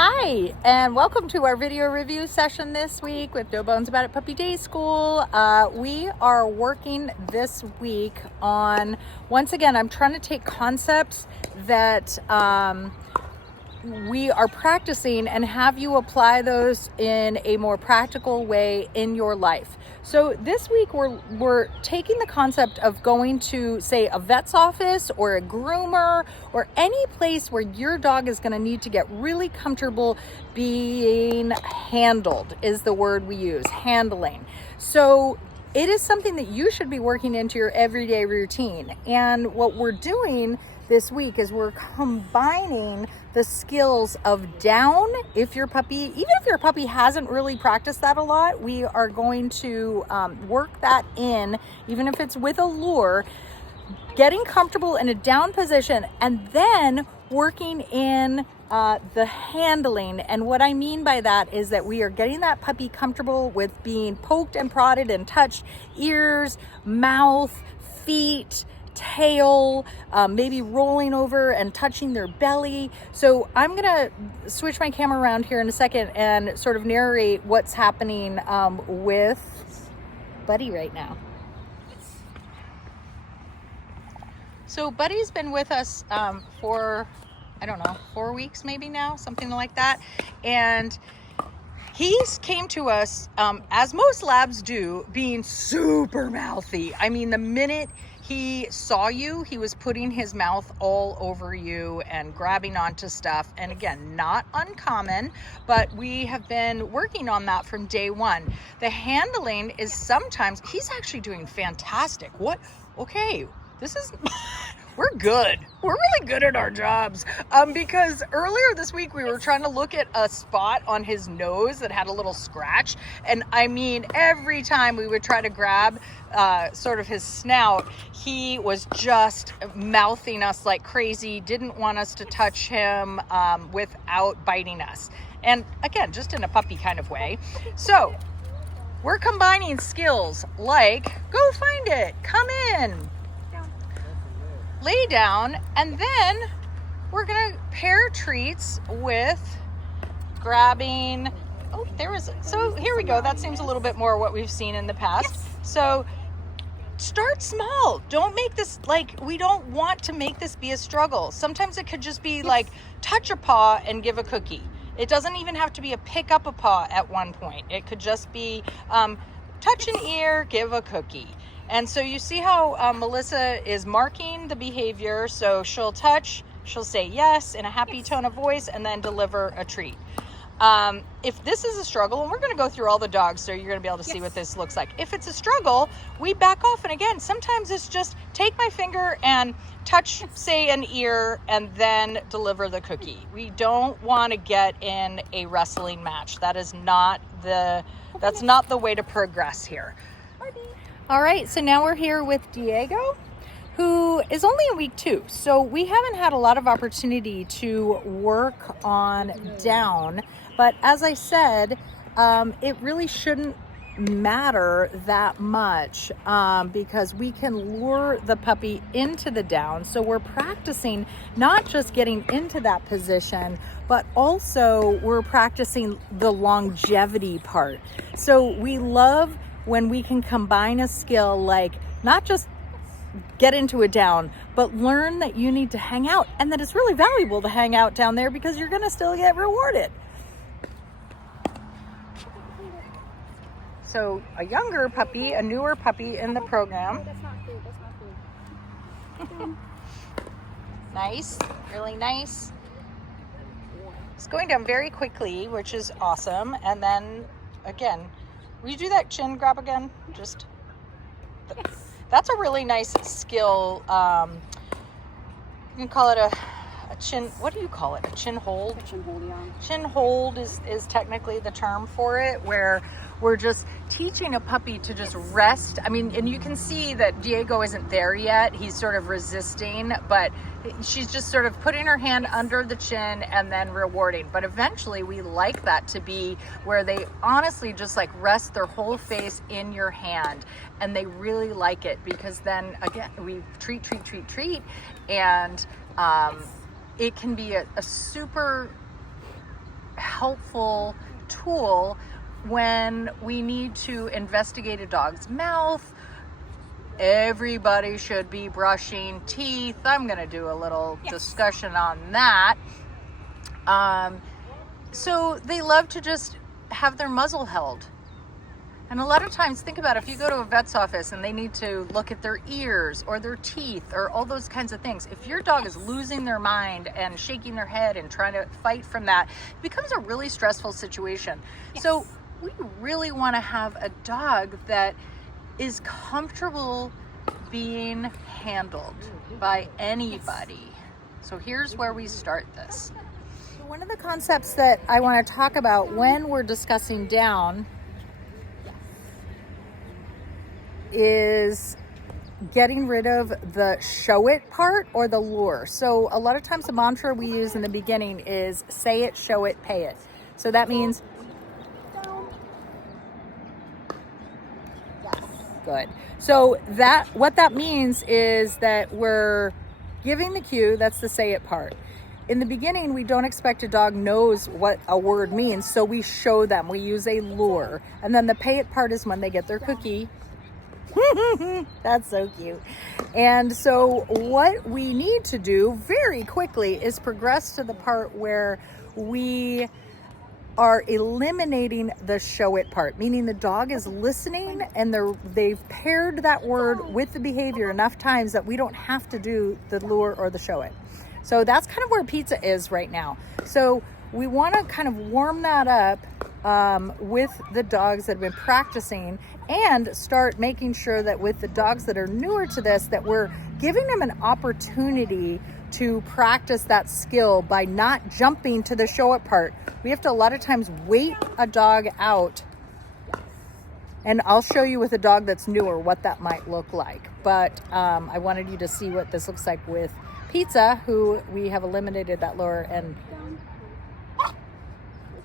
Hi, and welcome to our video review session this week with No Bones About It Puppy Day School. We are working this week on, once again, I'm trying to take concepts that we are practicing and have you apply those in a more practical way in your life. So this week we're taking the concept of going to, say, a vet's office or a groomer or any place where your dog is going to need to get really comfortable being handled, is the word we use, handling. So it is something that you should be working into your everyday routine. And what we're doing this week is we're combining the skills of down. Even if your puppy hasn't really practiced that a lot, we are going to work that in, even if it's with a lure, getting comfortable in a down position, and then working in the handling. And what I mean by that is that we are getting that puppy comfortable with being poked and prodded and touched, ears, mouth, feet, tail, maybe rolling over and touching their belly. So I'm gonna switch my camera around here in a second and sort of narrate what's happening with Buddy right now. So Buddy's been with us for, I don't know, 4 weeks maybe now, something like that. And he came to us, as most labs do, being super mouthy. I mean, the minute he saw you, he was putting his mouth all over you and grabbing onto stuff. And again, not uncommon, but we have been working on that from day one. The handling is sometimes, he's actually doing fantastic. Okay, this is... We're good. We're really good at our jobs. Because earlier this week we were trying to look at a spot on his nose that had a little scratch. And I mean, every time we would try to grab sort of his snout, he was just mouthing us like crazy, didn't want us to touch him without biting us. And again, just in a puppy kind of way. So we're combining skills like go find it, come in, lay down, and then we're gonna pair treats with grabbing. Oh, so here we go. That seems a little bit more what we've seen in the past. Yes. So start small. Don't make this, we don't want to make this be a struggle. Sometimes it could just be like touch a paw and give a cookie. It doesn't even have to be a pick up a paw at one point. It could just be touch an ear, give a cookie. And so you see how Melissa is marking the behavior. So she'll touch, she'll say yes in a happy tone of voice, and then deliver a treat. If this is a struggle, and we're going to go through all the dogs so you're going to be able to see what this looks like. If it's a struggle, we back off. And again, sometimes it's just take my finger and touch, say, an ear, and then deliver the cookie. We don't want to get in a wrestling match. That's not the way to progress here. All right, so now we're here with Diego, who is only in week 2. So we haven't had a lot of opportunity to work on down, but as I said, it really shouldn't matter that much because we can lure the puppy into the down. So we're practicing not just getting into that position, but also we're practicing the longevity part. So we love when we can combine a skill like not just get into a down, but learn that you need to hang out and that it's really valuable to hang out down there because you're going to still get rewarded. So a younger puppy, a newer puppy in the program. That's not food. That's not food. Nice, really nice. It's going down very quickly, which is awesome. And then again, will you do that chin grab again? That's a really nice skill. You can call it a chin, what do you call it? A chin hold? A chin hold, yeah. Chin hold is technically the term for it, where we're just teaching a puppy to just rest. I mean, and you can see that Diego isn't there yet. He's sort of resisting, but she's just sort of putting her hand under the chin and then rewarding. But eventually we like that to be where they honestly just like rest their whole face in your hand. And they really like it because then again, we treat. And it can be a super helpful tool when we need to investigate a dog's mouth. Everybody should be brushing teeth. I'm going to do a little discussion on that. So they love to just have their muzzle held. And a lot of times, think about it, if you go to a vet's office and they need to look at their ears or their teeth or all those kinds of things, if your dog is losing their mind and shaking their head and trying to fight from that, it becomes a really stressful situation. Yes. So we really want to have a dog that is comfortable being handled by anybody. So here's where we start this. One of the concepts that I want to talk about when we're discussing down is getting rid of the show it part or the lure. So a lot of times the mantra we use in the beginning is say it, show it, pay it. So that means good. So what that means is that we're giving the cue, that's the say it part. In the beginning, we don't expect a dog knows what a word means, so we show them. We use a lure. And then the pay it part is when they get their cookie. That's so cute. And so what we need to do very quickly is progress to the part where we are eliminating the show it part, meaning the dog is listening and they've paired that word with the behavior enough times that we don't have to do the lure or the show it. So that's kind of where Pizza is right now. So we want to kind of warm that up with the dogs that have been practicing and start making sure that with the dogs that are newer to this, that we're giving them an opportunity to practice that skill by not jumping to the show it part. We have to a lot of times wait a dog out, and I'll show you with a dog that's newer what that might look like. But I wanted you to see what this looks like with Pizza, who we have eliminated that lure, and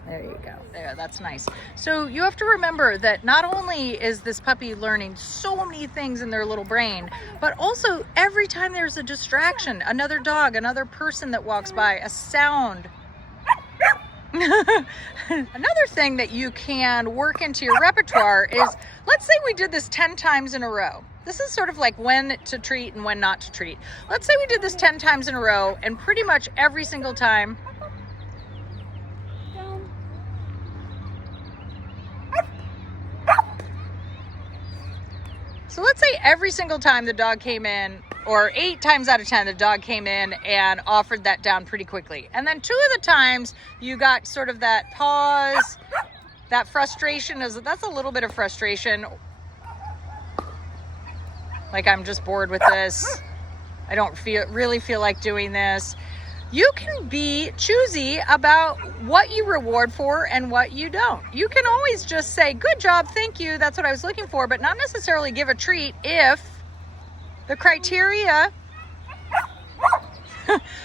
there you go. There, that's nice. So you have to remember that not only is this puppy learning so many things in their little brain, but also every time there's a distraction, another dog, another person that walks by, a sound. Another thing that you can work into your repertoire is, let's say we did this 10 times in a row. This is sort of like when to treat and when not to treat. Let's say we did this 10 times in a row, and pretty much every single time So let's say every single time the dog came in, or 8 times out of 10, the dog came in and offered that down pretty quickly. And then 2 of the times you got sort of that pause, that frustration, that's a little bit of frustration. Like, I'm just bored with this. I don't really feel like doing this. You can be choosy about what you reward for and what you don't. You can always just say, good job, thank you, that's what I was looking for, but not necessarily give a treat if the criteria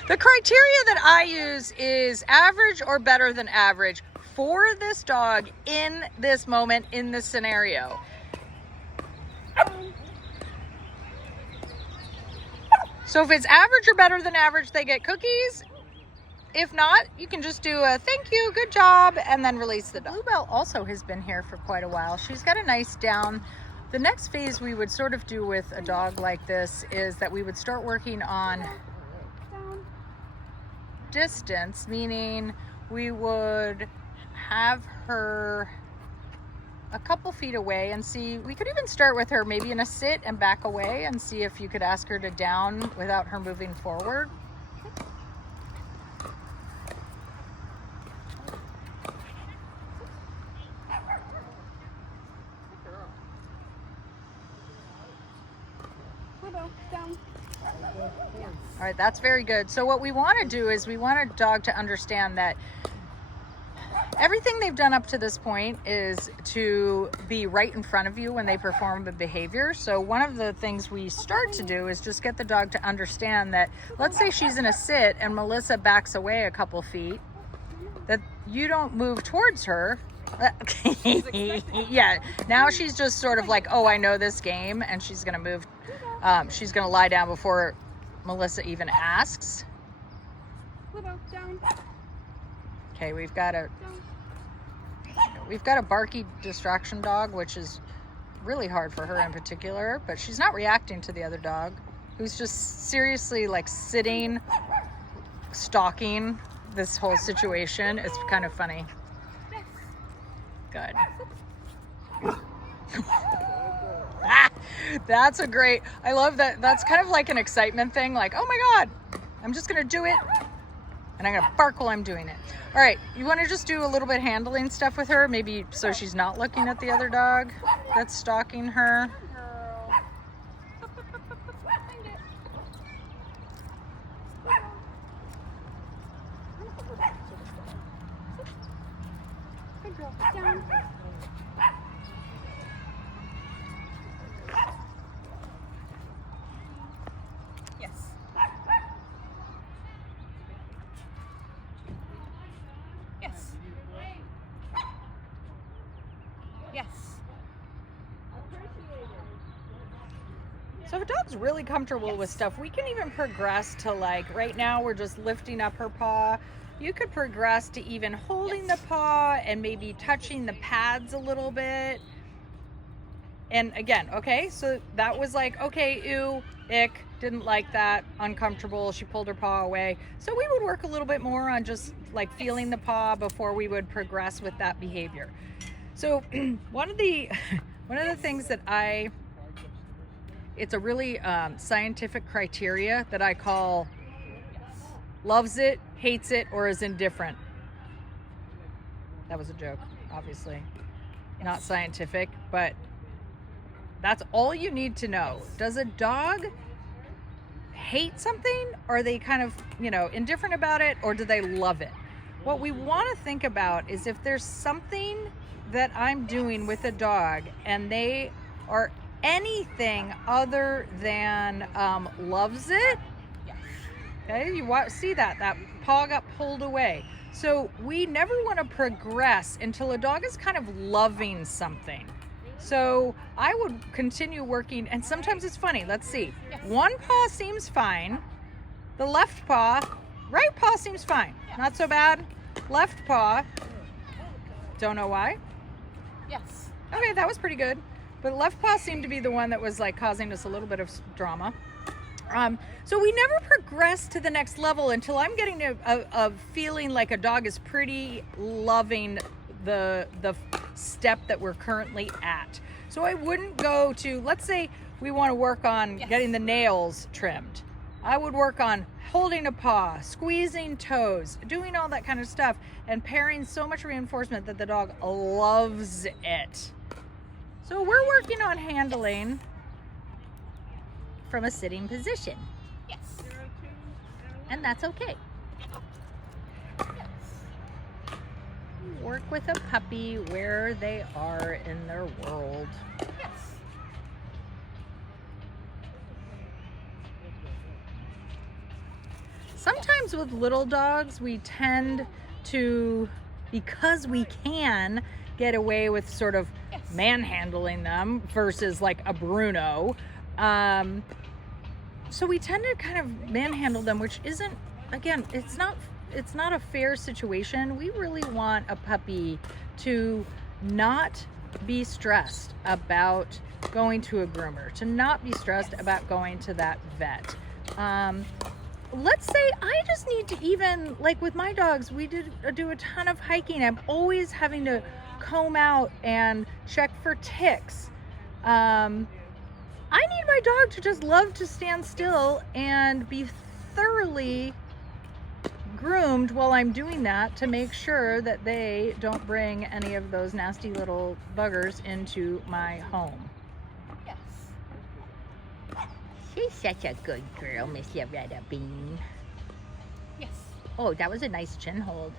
that I use is average or better than average for this dog in this moment, in this scenario. So if it's average or better than average, they get cookies. If not, you can just do a thank you, good job, and then release the dog. Bluebell also has been here for quite a while. She's got a nice down. The next phase we would sort of do with a dog like this is that we would start working on distance, meaning we would have her a couple feet away and see, we could even start with her maybe in a sit and back away and see if you could ask her to down without her moving forward. Down. All right, that's very good. So what we want to do is we want a dog to understand that everything they've done up to this point is to be right in front of you when they perform a behavior. So one of the things we start to do is just get the dog to understand that, let's say she's in a sit and Melissa backs away a couple feet, that you don't move towards her. Yeah, now she's just sort of like, oh, I know this game, and she's gonna move. She's gonna lie down before Melissa even asks. Down. Okay, we've got a Down. we've got a barky distraction dog, which is really hard for her in particular, but she's not reacting to the other dog, who's just seriously like sitting, stalking this whole situation. It's kind of funny. Good. Ah, that's a great, I love that. That's kind of like an excitement thing. Like, oh my God, I'm just going to do it. And I'm going to bark while I'm doing it. All right. You want to just do a little bit handling stuff with her? Maybe so she's not looking at the other dog that's stalking her. Good girl. Down. Yes. Yes. Yes. So if a dog's really comfortable with stuff, we can even progress to like, right now we're just lifting up her paw. You could progress to even holding the paw and maybe touching the pads a little bit. And again, okay, so that was like, okay, ew, ick, didn't like that, uncomfortable, she pulled her paw away. So we would work a little bit more on just like feeling the paw before we would progress with that behavior. So one of the things that it's a really scientific criteria that I call loves it, hates it, or is indifferent. That was a joke, obviously. Not scientific, but that's all you need to know. Does a dog hate something? Or are they kind of, indifferent about it, or do they love it? What we want to think about is if there's something that I'm doing with a dog and they are anything other than loves it. Okay, you see that paw got pulled away. So we never want to progress until a dog is kind of loving something. So I would continue working, and sometimes it's funny. Let's see. One paw seems fine. The left paw, right paw seems fine. Not so bad. Left paw, don't know why. Yes. Okay, that was pretty good. But left paw seemed to be the one that was like causing us a little bit of drama. So we never progress to the next level until I'm getting a feeling like a dog is pretty loving the step that we're currently at. So I wouldn't go to, let's say we want to work on getting the nails trimmed. I would work on holding a paw, squeezing toes, doing all that kind of stuff, and pairing so much reinforcement that the dog loves it. So we're working on handling from a sitting position. Yes. And that's okay. Work with a puppy where they are in their world. Yes. Sometimes with little dogs, we tend to, because we can, get away with sort of manhandling them versus like a Bruno. So we tend to kind of manhandle them, which isn't, again, it's not a fair situation. We really want a puppy to not be stressed about going to a groomer, to not be stressed about going to that vet. Let's say I just need to, even like with my dogs, we do a ton of hiking. I'm always having to comb out and check for ticks. I need my dog to just love to stand still and be thoroughly groomed while I'm doing that to make sure that they don't bring any of those nasty little buggers into my home. Yes. She's such a good girl, Miss Loretta Bean. Yes. Oh, that was a nice chin hold.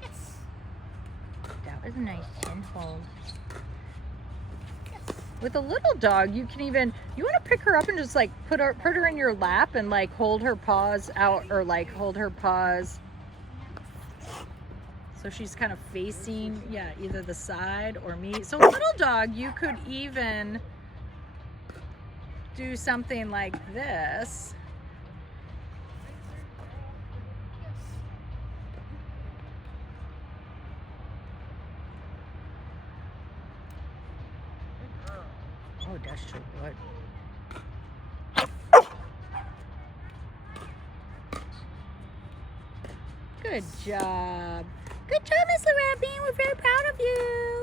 Yes. That was a nice chin hold. Yes. With a little dog, you want to pick her up and just like put her in your lap and like hold her paws out, or like hold her paws so she's kind of facing, either the side or me. So little dog, you could even do something like this. Oh, that's true. Good. Good job. Good job, Miss Lorraine. We're very proud of you.